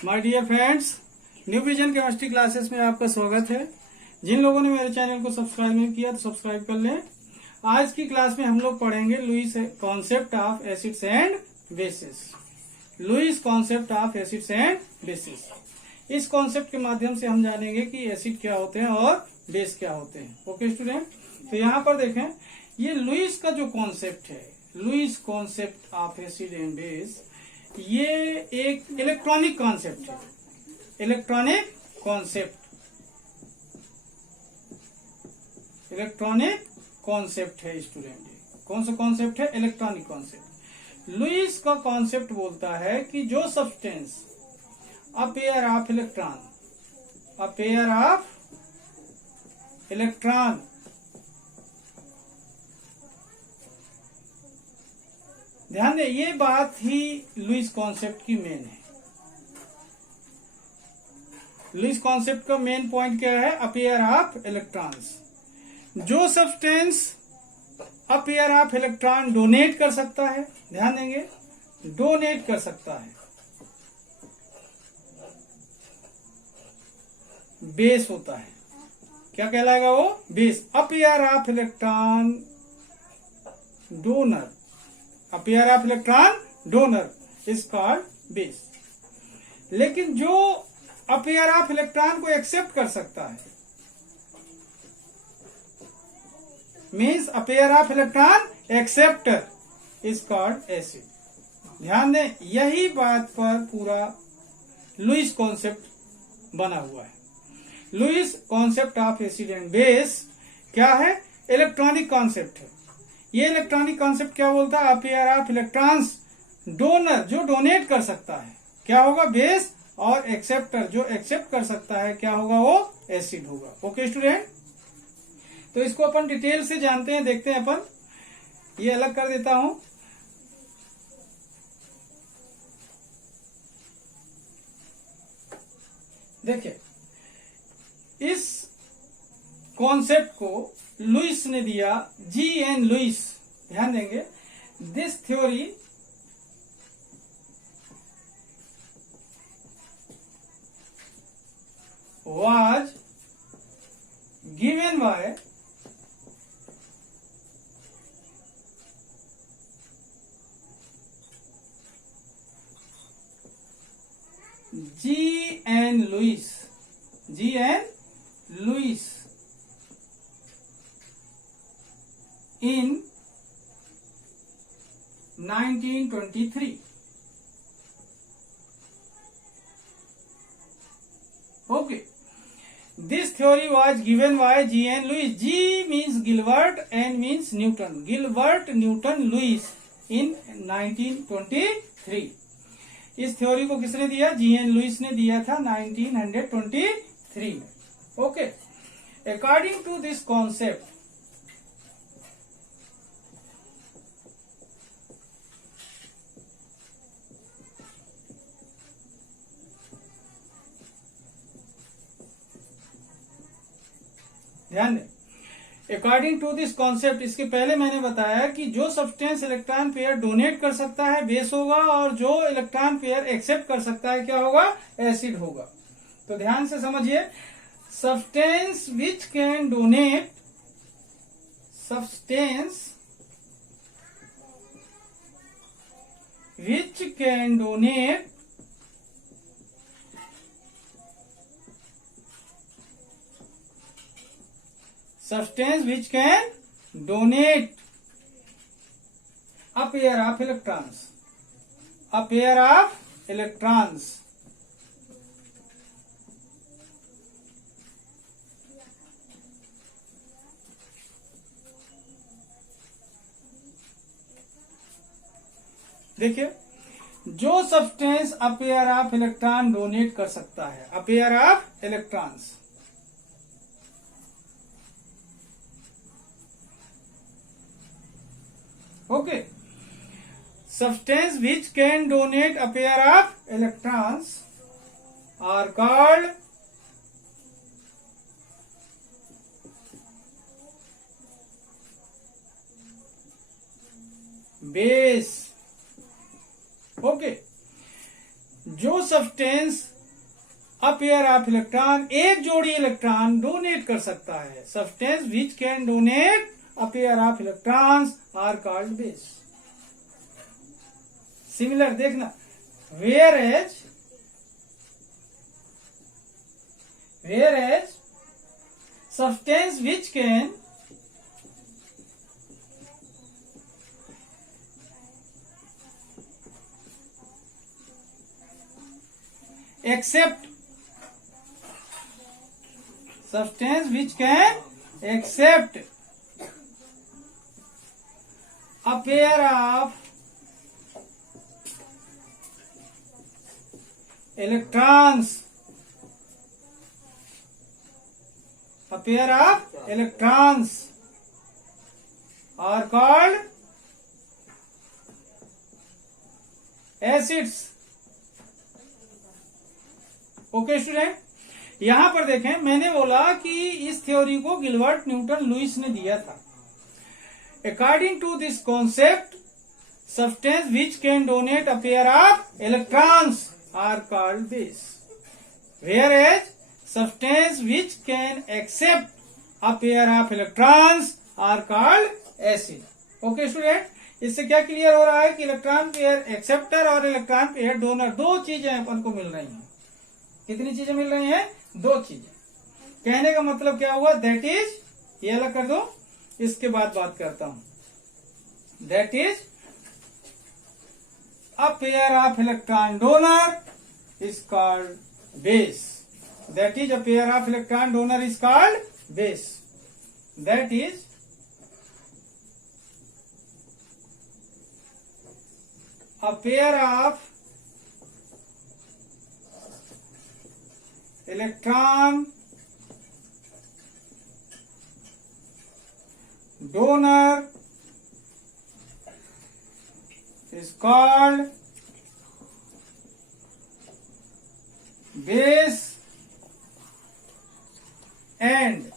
My dear friends, new vision chemistry classes में आपका स्वागत है। जिन लोगों ने मेरे चैनल को सब्सक्राइब नहीं किया तो सब्सक्राइब कर लें। आज की क्लास में हम लोग पढ़ेंगे Lewis concept of acids and bases. Lewis concept of acids and bases, इस कॉन्सेप्ट के माध्यम से हम जानेंगे कि एसिड क्या होते हैं और बेस क्या होते हैं। ओके स्टूडेंट, तो यहाँ पर देखें, ये लुईस का जो कॉन्सेप्ट है, Lewis concept of acid and base, ये एक इलेक्ट्रॉनिक कॉन्सेप्ट है। इलेक्ट्रॉनिक कॉन्सेप्ट, इलेक्ट्रॉनिक कॉन्सेप्ट है स्टूडेंट। कौन सा कॉन्सेप्ट है? Electronic concept. लुईस का कॉन्सेप्ट बोलता है कि जो substance a pair of electron, a pair of electron ध्यान दें, ये बात ही लुईस कॉन्सेप्ट की मेन है। लुईस कॉन्सेप्ट का मेन पॉइंट क्या है? A pair of electrons. जो substance a pair of electron donate कर सकता है, ध्यान देंगे, डोनेट कर सकता है, बेस होता है। क्या कहलाएगा वो? Base. A pair of electron donor, a pair of electron donor is called base. लेकिन जो अ पेयर ऑफ इलेक्ट्रॉन को एक्सेप्ट कर सकता है, means a pair of electron acceptor is called acid. ध्यान दें, यही बात पर पूरा लुईस कॉन्सेप्ट बना हुआ है। Lewis concept of acid and base क्या है? इलेक्ट्रॉनिक कॉन्सेप्ट है। ये इलेक्ट्रॉनिक कॉन्सेप्ट क्या बोलता है? A pair of electrons donor, जो डोनेट कर सकता है, क्या होगा? बेस। और एक्सेप्टर, जो एक्सेप्ट कर सकता है, क्या होगा? वो एसिड होगा। ओके स्टूडेंट, तो इसको अपन डिटेल से जानते हैं, देखते हैं अपन। ये अलग कर देता हूं। देखिए, इस कॉन्सेप्ट को लुईस ने दिया, G.N. लुईस। ध्यान देंगे, this theory was given by G.N. Lewis, G.N. Lewis in 1923. Okay. This theory was given by G.N. Lewis. G means Gilbert, N means Newton. Gilbert Newton Lewis in 1923. इस theory को किसने दिया? G.N. Lewis ने दिया था 1923 में। Okay, according to this concept, ध्यान दें, अकॉर्डिंग टू दिस कॉन्सेप्ट, इसके पहले मैंने बताया कि जो सब्सटेंस इलेक्ट्रॉन पेयर डोनेट कर सकता है, बेस होगा, और जो इलेक्ट्रॉन पेयर एक्सेप्ट कर सकता है, क्या होगा? एसिड होगा। तो ध्यान से समझिए, substance which can donate, substance which can donate substance which can donate a pair of electrons, a pair of electrons, देखिए, जो substance a pair of electron donate कर सकता है, a pair of electrons, okay, substance which can donate a pair of electrons are called base। okay, जो substance a pair of electron, एक जोड़ी electron donate कर सकता है, substance which can donate a pair of electrons are called base. Similar देखना, whereas substance which can accept a pair of electrons, are called acids। Okay student, यहां पर देखें, मैंने बोला कि इस थ्योरी को गिलबर्ट न्यूटन लुईस ने दिया था। According to this concept, substance which can donate a pair of electrons are called base, whereas substance which can accept a pair of electrons are called acid। Okay student, इससे क्या clear हो रहा है कि electron pair acceptor और electron pair donor, दो चीजें अपन को मिल रही हैं। कितनी चीजें मिल रही हैं? दो चीजें। कहने का मतलब क्या हुआ? दैट इज, ये अलग कर दो, इसके बाद बात करता हूं। That is a pair of electron donor is called base। That is, a pair of electron donor is called base। That is, a pair of electron donor is called base, and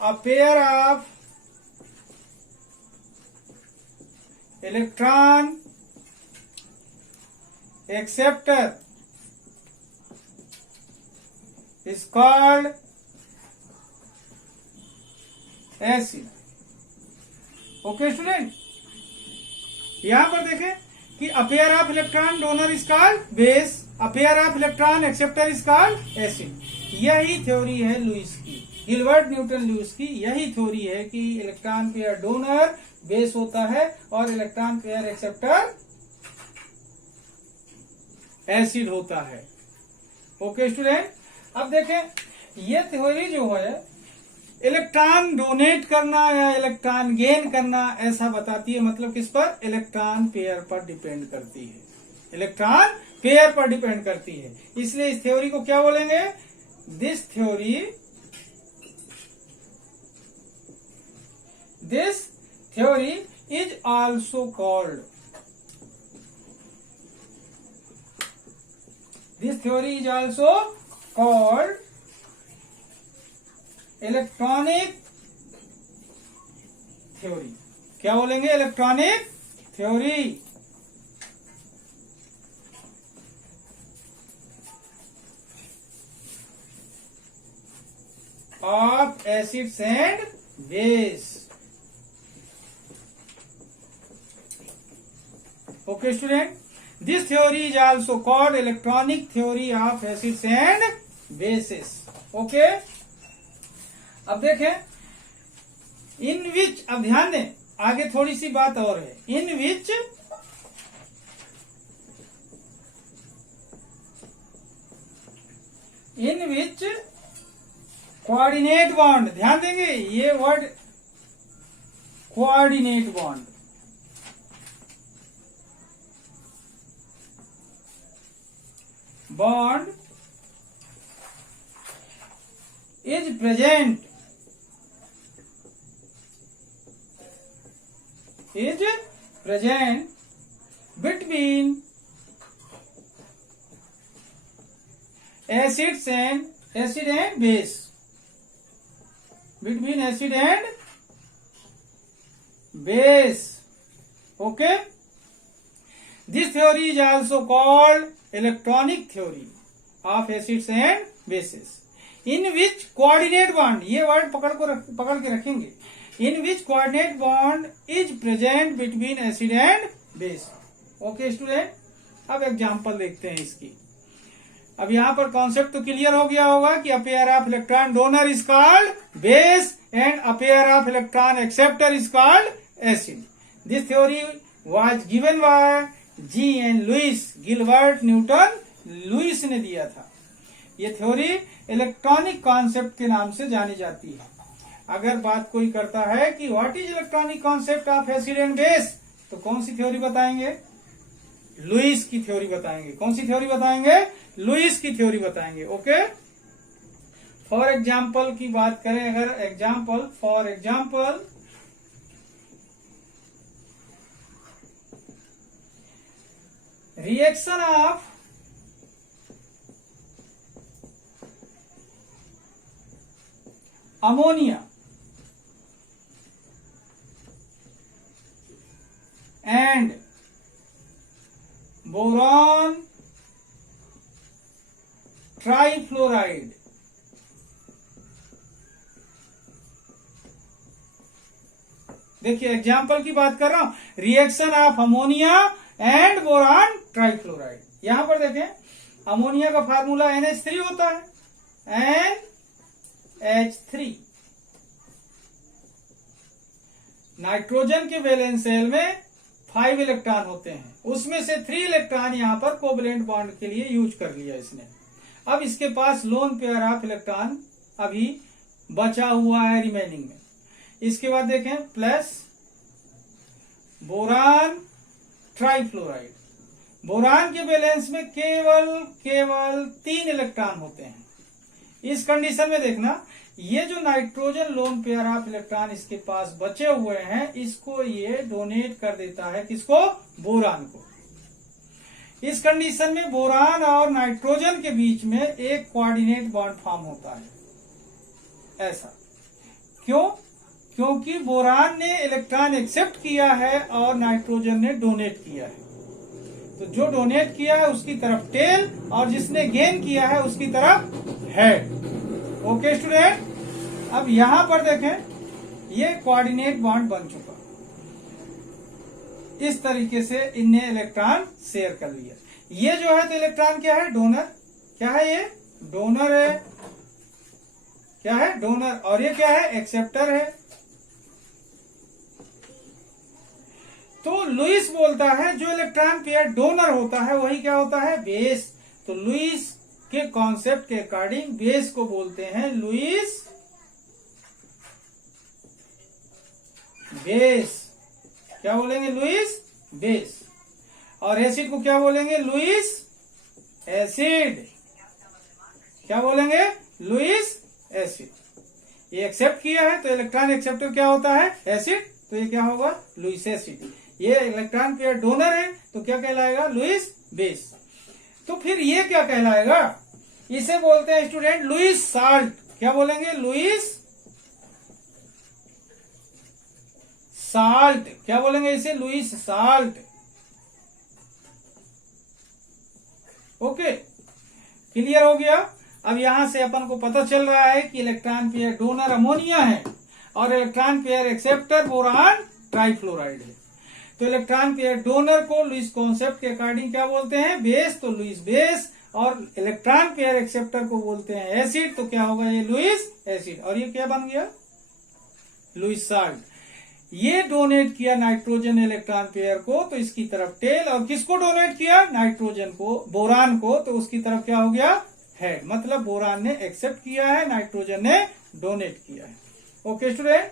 a pair of electron acceptor is called acid। Okay student, यहां पर देखें कि a pair of electron donor is called base, a pair of electron acceptor is called acid. यही theory है Lewis की, Gilbert Newton Lewis की। यही theory है कि इलेक्ट्रॉन पेयर डोनर बेस होता है और इलेक्ट्रॉन पेयर एक्सेप्टर एसिड होता है। ओके स्टूडेंट, अब देखें, ये थ्योरी जो है इलेक्ट्रॉन डोनेट करना या इलेक्ट्रॉन गेन करना ऐसा बताती है। मतलब किस पर? इलेक्ट्रॉन पेयर पर डिपेंड करती है, इलेक्ट्रॉन पेयर पर डिपेंड करती है। इसलिए इस थ्योरी को क्या बोलेंगे? This theory is also called, this theory is also called electronic theory. क्या बोलेंगे? Electronic theory. Of acids and base. Okay student, this theory is also called electronic theory of acids and basis. Okay, अब देखें, इन विच, अब ध्यान दें, आगे थोड़ी सी बात और है। इन विच कोऑर्डिनेट बॉन्ड, ध्यान देंगे ये word coordinate bond, bond is present between acid and base, between acid and base। okay, this theory is also called electronic theory of acids and bases, in which coordinate bond, ये word पकड़ के रखेंगे, in which coordinate bond is present between acid and base. Okay student, अब example देखते हैं इसकी। अब यहाँ पर कॉन्सेप्ट तो क्लियर हो गया होगा कि a pair of electron donor is called base and a pair of electron acceptor is called acid. This theory was given by G N Lewis, Gilbert Newton Lewis ने दिया था। ये थ्योरी इलेक्ट्रॉनिक कॉन्सेप्ट के नाम से जानी जाती है। अगर बात कोई करता है कि what is electronic concept of acid and base, तो कौन सी थ्योरी बताएंगे? लुइस की थ्योरी बताएंगे। कौन सी थ्योरी बताएंगे? लुइस की थ्योरी बताएंगे। ओके, फॉर एग्जाम्पल की बात करें, अगर example, for example reaction of ammonia and boron trifluoride, देखिए एग्जाम्पल की बात कर रहा हूं, reaction of ammonia and boron trifluoride. यहां पर देखें, अमोनिया का फार्मूला NH3 होता है, NH3। नाइट्रोजन के वैलेंस शेल में 5 इलेक्ट्रॉन होते हैं, उसमें से 3 इलेक्ट्रॉन यहां पर कोवलेंट बॉन्ड के लिए यूज कर लिया इसने। अब इसके पास लोन पेयर ऑफ इलेक्ट्रॉन अभी बचा हुआ है रिमेनिंग में। इसके बाद देखें प्लस बोरान ट्राइफ्लोराइड, बोरान के बैलेंस में केवल 3 इलेक्ट्रॉन होते हैं। इस कंडीशन में देखना, ये जो nitrogen lone pair of electron इसके पास बचे हुए हैं, इसको ये डोनेट कर देता है, किसको? बोरान को। इस कंडीशन में बोरान और नाइट्रोजन के बीच में एक कोऑर्डिनेट बॉन्ड फॉर्म होता है। ऐसा क्यों? क्योंकि बोरान ने इलेक्ट्रॉन एक्सेप्ट किया है और नाइट्रोजन ने डोनेट किया है। तो जो डोनेट किया है उसकी तरफ टेल और जिसने गेन किया है उसकी तरफ हेड। ओके स्टूडेंट, अब यहां पर देखें, ये कोऑर्डिनेट बॉन्ड बन चुका। इस तरीके से इनने इलेक्ट्रॉन शेयर कर लिया। ये जो है तो इलेक्ट्रॉन क्या है? डोनर। क्या है ये? डोनर है। क्या है? डोनर। और ये क्या है? एक्सेप्टर है। तो लुइस बोलता है जो इलेक्ट्रॉन पेयर डोनर होता है वही क्या होता है? बेस। तो लुइस के कॉन्सेप्ट के अकॉर्डिंग बेस को बोलते हैं लुइस बेस। क्या बोलेंगे? Lewis base. और एसिड को क्या बोलेंगे? Lewis acid. क्या बोलेंगे? Lewis acid. ये एक्सेप्ट किया है तो इलेक्ट्रॉन एक्सेप्टर क्या होता है? एसिड। तो ये क्या होगा? Lewis acid. ये इलेक्ट्रॉन पेयर डोनर है तो क्या कहलाएगा? Lewis base. तो फिर ये क्या कहलाएगा? इसे बोलते हैं स्टूडेंट लुइस साल्ट। क्या बोलेंगे? Lewis salt. क्या बोलेंगे इसे? Louis salt. ओके, क्लियर हो गया। अब यहां से अपन को पता चल रहा है कि इलेक्ट्रॉन पेयर डोनर अमोनिया है और electron pair acceptor boron trifluoride है। तो इलेक्ट्रॉन पेयर डोनर को लुइस कॉन्सेप्ट के अकॉर्डिंग क्या बोलते हैं? बेस। तो लुइस बेस। और इलेक्ट्रॉन पेयर एक्सेप्टर को बोलते हैं एसिड। तो क्या होगा? ये लुइस एसिड। और ये क्या बन गया? Lewis salt. ये डोनेट किया नाइट्रोजन इलेक्ट्रॉन पेयर को तो इसकी तरफ टेल, और किसको डोनेट किया? नाइट्रोजन को, बोरान को, तो उसकी तरफ क्या हो गया? हेड। मतलब बोरान ने एक्सेप्ट किया है, नाइट्रोजन ने डोनेट किया है। ओके स्टूडेंट,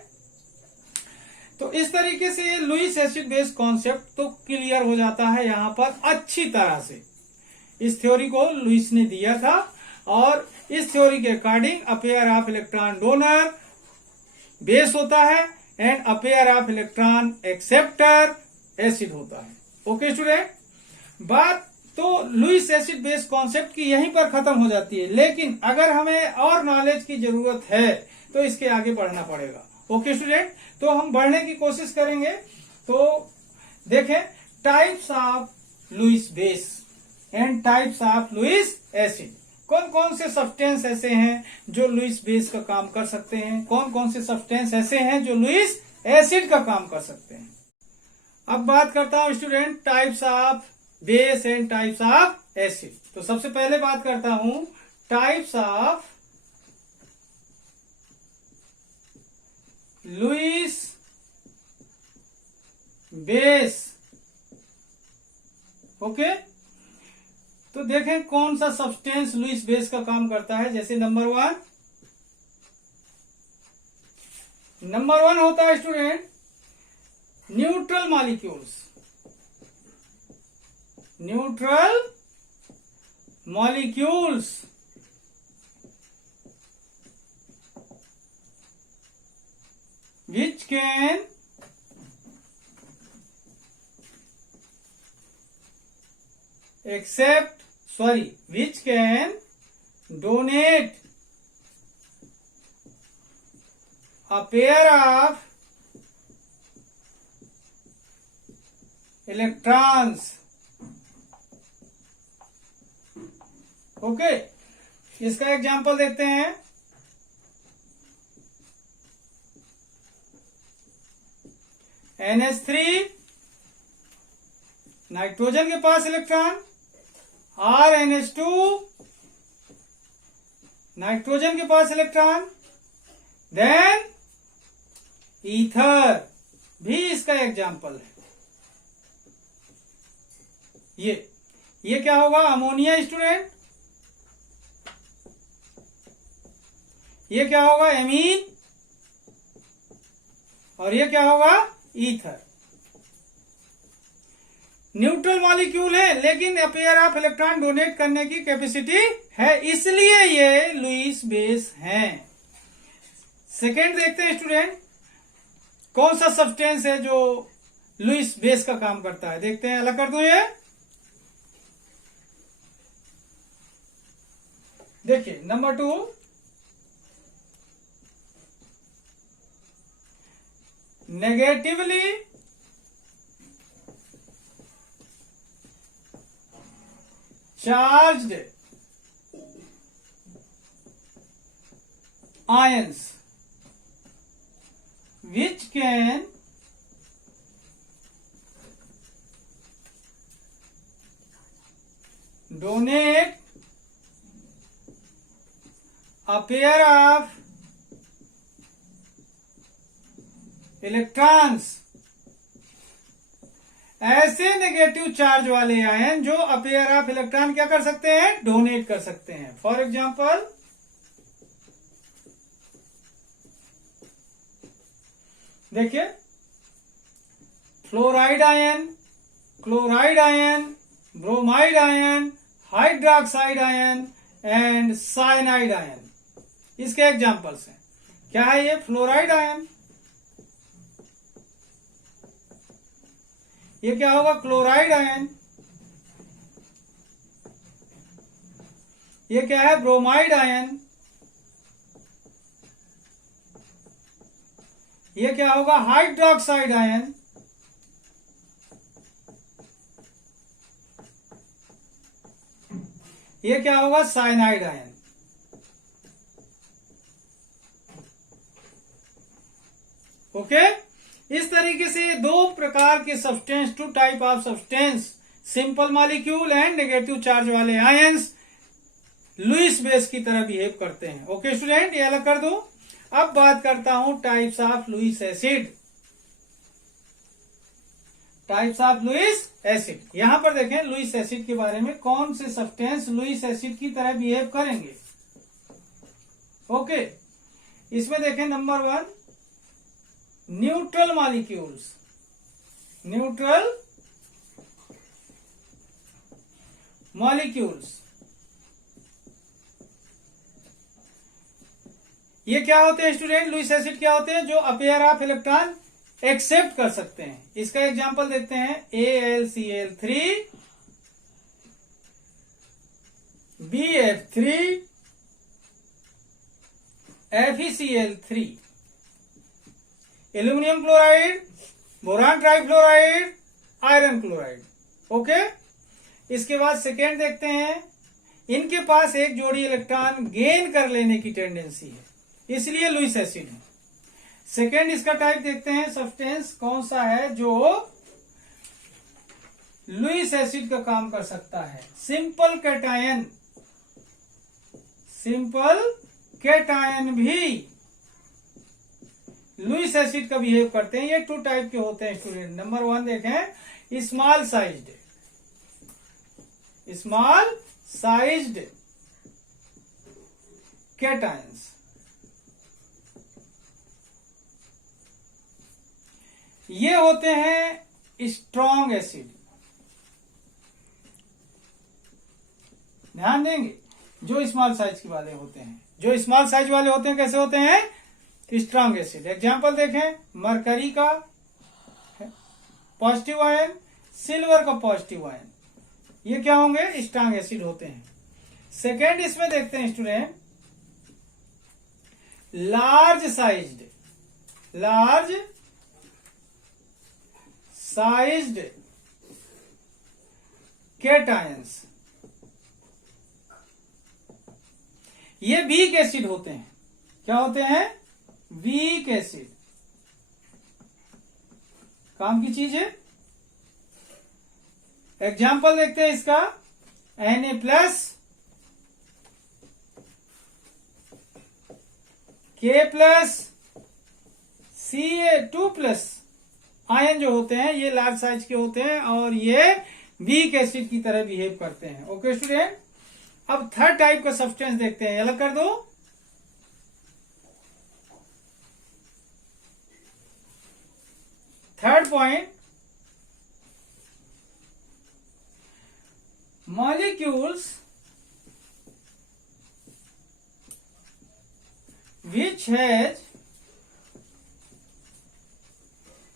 तो इस तरीके से ये लुइस एसिड बेस कॉन्सेप्ट तो क्लियर हो जाता है यहां पर अच्छी तरह से। इस थ्योरी को लुइस ने दिया था और इस थ्योरी के according a pair of electron donor base होता है and a pair of electron acceptor acid होता है। ओके स्टूडेंट, बात तो लुइस एसिड बेस कॉन्सेप्ट की यहीं पर खत्म हो जाती है, लेकिन अगर हमें और नॉलेज की जरूरत है तो इसके आगे बढ़ना पड़ेगा। ओके स्टूडेंट, तो हम बढ़ने की कोशिश करेंगे। तो देखें types of Lewis base and types of Lewis acid. कौन कौन से सब्सटेंस ऐसे हैं जो लुईस बेस का काम कर सकते हैं, कौन कौन से सब्सटेंस ऐसे हैं जो लुईस एसिड का काम कर सकते हैं। अब बात करता हूं student types of base and types of acid. तो सबसे पहले बात करता हूं types of Lewis base. Okay, तो देखें कौन सा सब्सटेंस लुईस बेस का काम करता है। जैसे नंबर वन होता है student neutral molecules. Neutral molecules which can which can donate a pair of electrons। Okay, इसका एग्जांपल देखते हैं। NH3 नाइट्रोजन के पास इलेक्ट्रॉन, RNH2 नाइट्रोजन के पास इलेक्ट्रॉन, देन ईथर भी इसका एग्जाम्पल है। ये क्या होगा, अमोनिया स्टूडेंट। ये क्या होगा, एमीन। और ये क्या होगा, ईथर। न्यूट्रल मॉलिक्यूल है लेकिन पेयर ऑफ इलेक्ट्रॉन डोनेट करने की कैपेसिटी है, इसलिए ये लुईस बेस हैं। सेकेंड देखते हैं स्टूडेंट कौन सा सब्सटेंस है जो लुईस बेस का काम करता है। देखते हैं, अलग कर दूं ये। देखिए number 2 negatively charged ions which can donate a pair of electrons. ऐसे नेगेटिव चार्ज वाले आयन जो अपेयर ऑफ इलेक्ट्रॉन क्या कर सकते हैं, डोनेट कर सकते हैं। फॉर एग्जांपल देखिए fluoride ion, chloride ion, bromide ion, hydroxide ion and cyanide ion इसके एग्जांपल्स हैं। क्या है ये, फ्लोराइड आयन। ये क्या होगा, क्लोराइड आयन। ये क्या है, ब्रोमाइड आयन। ये क्या होगा, हाइड्रोक्साइड आयन। ये क्या होगा, साइनाइड आयन। ओके, इस तरीके से दो प्रकार के substance, two type of substance, simple molecule and negative charge वाले आयंस लुईस बेस की तरह बिहेव करते हैं। ओके स्टूडेंट, ये अलग कर दो। अब बात करता हूं types of Lewis acid. Types of Lewis acid, यहां पर देखें लुईस एसिड के बारे में, कौन से सब्सटेंस लुईस एसिड की तरह बिहेव करेंगे। ओके, इसमें देखें number 1 neutral molecules. Neutral molecules ये क्या होते हैं स्टूडेंट, लुईस एसिड क्या होते हैं, जो अपेयर ऑफ इलेक्ट्रॉन एक्सेप्ट कर सकते हैं। इसका एग्जांपल देखते हैं, AlCl3, BF3, FeCl3, aluminium chloride, boron trifluoride, iron chloride. Okay, इसके बाद सेकेंड देखते हैं, इनके पास एक जोड़ी इलेक्ट्रॉन गेन कर लेने की टेंडेंसी है, इसलिए लुईस एसिड है। सेकेंड इसका टाइप देखते हैं, सब्सटेंस कौन सा है जो लुईस एसिड का काम कर सकता है। सिंपल कैटायन, सिंपल कैटायन भी लुईस एसिड का बिहेव करते हैं। ये टू टाइप के होते हैं स्टूडेंट। नंबर 1 देखें, small sized, small sized cations. ये होते हैं स्ट्रॉन्ग एसिड। ध्यान देंगे, जो स्मॉल साइज के वाले होते हैं, जो स्मॉल साइज वाले होते हैं कैसे होते हैं, स्ट्रॉन्ग एसिड। एग्जांपल देखें, मरकरी का पॉजिटिव आयन, सिल्वर का पॉजिटिव आयन, ये क्या होंगे, स्ट्रॉन्ग एसिड होते हैं। सेकेंड इसमें देखते हैं स्टूडेंट, लार्ज साइज्ड कैटायंस, ये वीक एसिड होते हैं। क्या होते हैं, वीक एसिड। काम की चीज है। एग्जाम्पल देखते हैं इसका, Na+, K+, Ca2+ आयन जो होते हैं ये लार्ज साइज के होते हैं और ये वीक एसिड की तरह बिहेव करते हैं। ओके स्टूडेंट, अब थर्ड टाइप का सब्सटेंस देखते हैं, अलग कर दो। Third point, molecules which has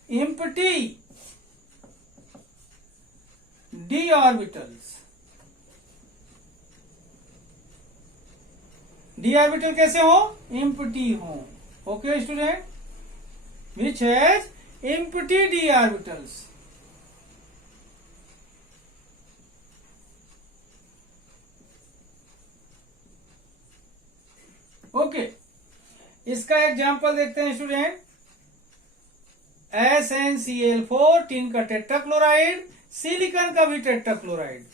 empty d orbitals। D orbital कैसे हो, empty हो। Okay student, which has empty d orbitals। Okay, इसका एग्जाम्पल देखते हैं स्टूडेंट, SnCl4 टिन का टेट्राक्लोराइड, सिलिकॉन का भी tetrachloride.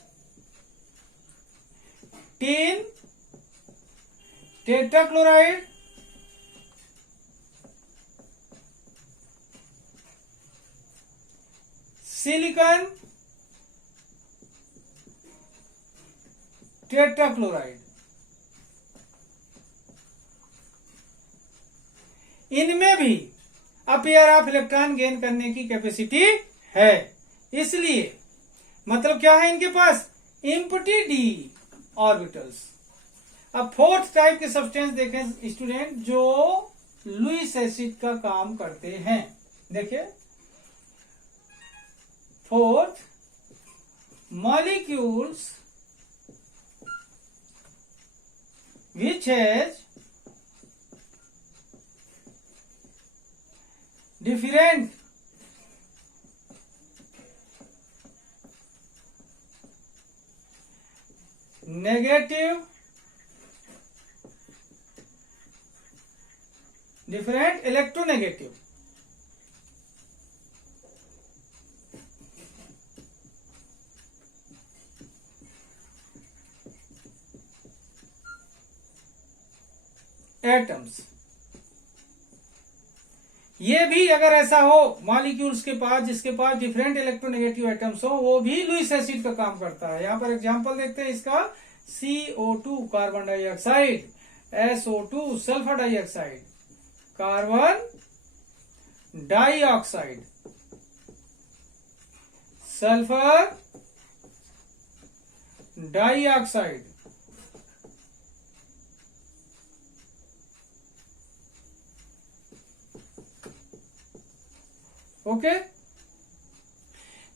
Tin tetrachloride, silicon tetrachloride. इनमें भी अपेयर ऑफ इलेक्ट्रॉन गेन करने की कैपेसिटी है, इसलिए मतलब क्या है इनके पास, एम्प्टी डी ऑर्बिटल्स। अब फोर्थ टाइप के सब्सटेंस देखें स्टूडेंट, जो लुईस एसिड का काम करते हैं। देखिए, fourth, molecules which has different negative, different electronegative। Atoms, ये भी अगर ऐसा हो मॉलिक्यूल्स के पास जिसके पास डिफरेंट इलेक्ट्रोनेगेटिव एटम्स हो, वो भी लुईस एसिड का काम करता है। यहां पर एग्जांपल देखते हैं इसका, CO2 carbon dioxide, SO2 sulphur dioxide, carbon dioxide, sulphur dioxide. Okay,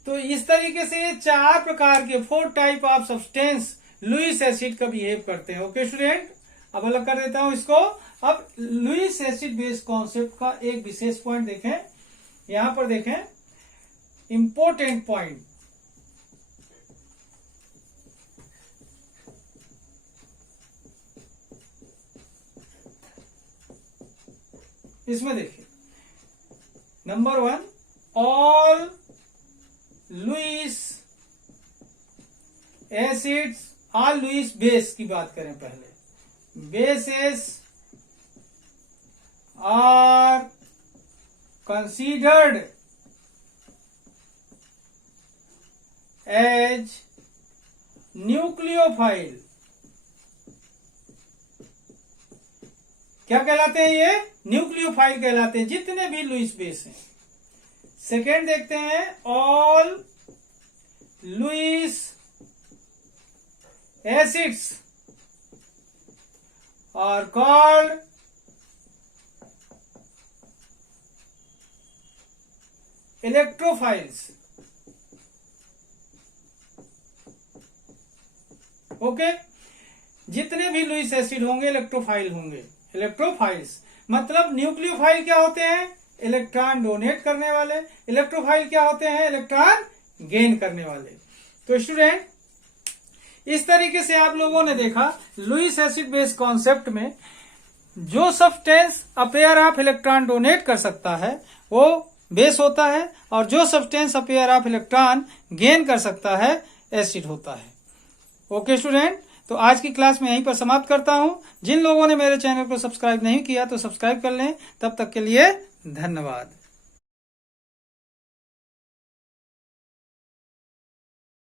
तो इस तरीके से ये 4 प्रकार के 4 type of substance Lewis acid का बिहेव करते हैं। ओके स्टूडेंट, अब अलग कर देता हूं इसको। अब लुईस एसिड बेस्ड कॉन्सेप्ट का एक विशेष पॉइंट देखें, यहां पर देखें, इंपॉर्टेंट पॉइंट, इसमें देखिए, number 1, all Lewis acids, all Lewis base की बात करें पहले, bases are considered as nucleophile. क्या कहलाते हैं ये? न्यूक्लियोफाइल कहलाते हैं, जितने भी लुईस बेस हैं। सेकेंड देखते हैं, all Lewis acids are called electrophiles. Okay, जितने भी लुईस एसिड होंगे इलेक्ट्रोफाइल होंगे। इलेक्ट्रोफाइल्स मतलब न्यूक्लियोफाइल क्या होते हैं? इलेक्ट्रॉन डोनेट करने वाले। इलेक्ट्रोफाइल क्या होते हैं? इलेक्ट्रॉन गेन करने वाले। तो स्टूडेंट, इस तरीके से आप लोगों ने देखा लुईस एसिड बेस कॉन्सेप्ट में जो substance appear of electron donate कर सकता है वो बेस होता है, और जो substance appear of electron gain कर सकता है एसिड होता है। ओके स्टूडेंट, तो आज की क्लास में यहीं पर समाप्त करता हूं। जिन लोगों ने मेरे चैनल को सब्सक्राइब नहीं किया तो सब्सक्राइब कर लें। तब तक के लिए धन्यवाद।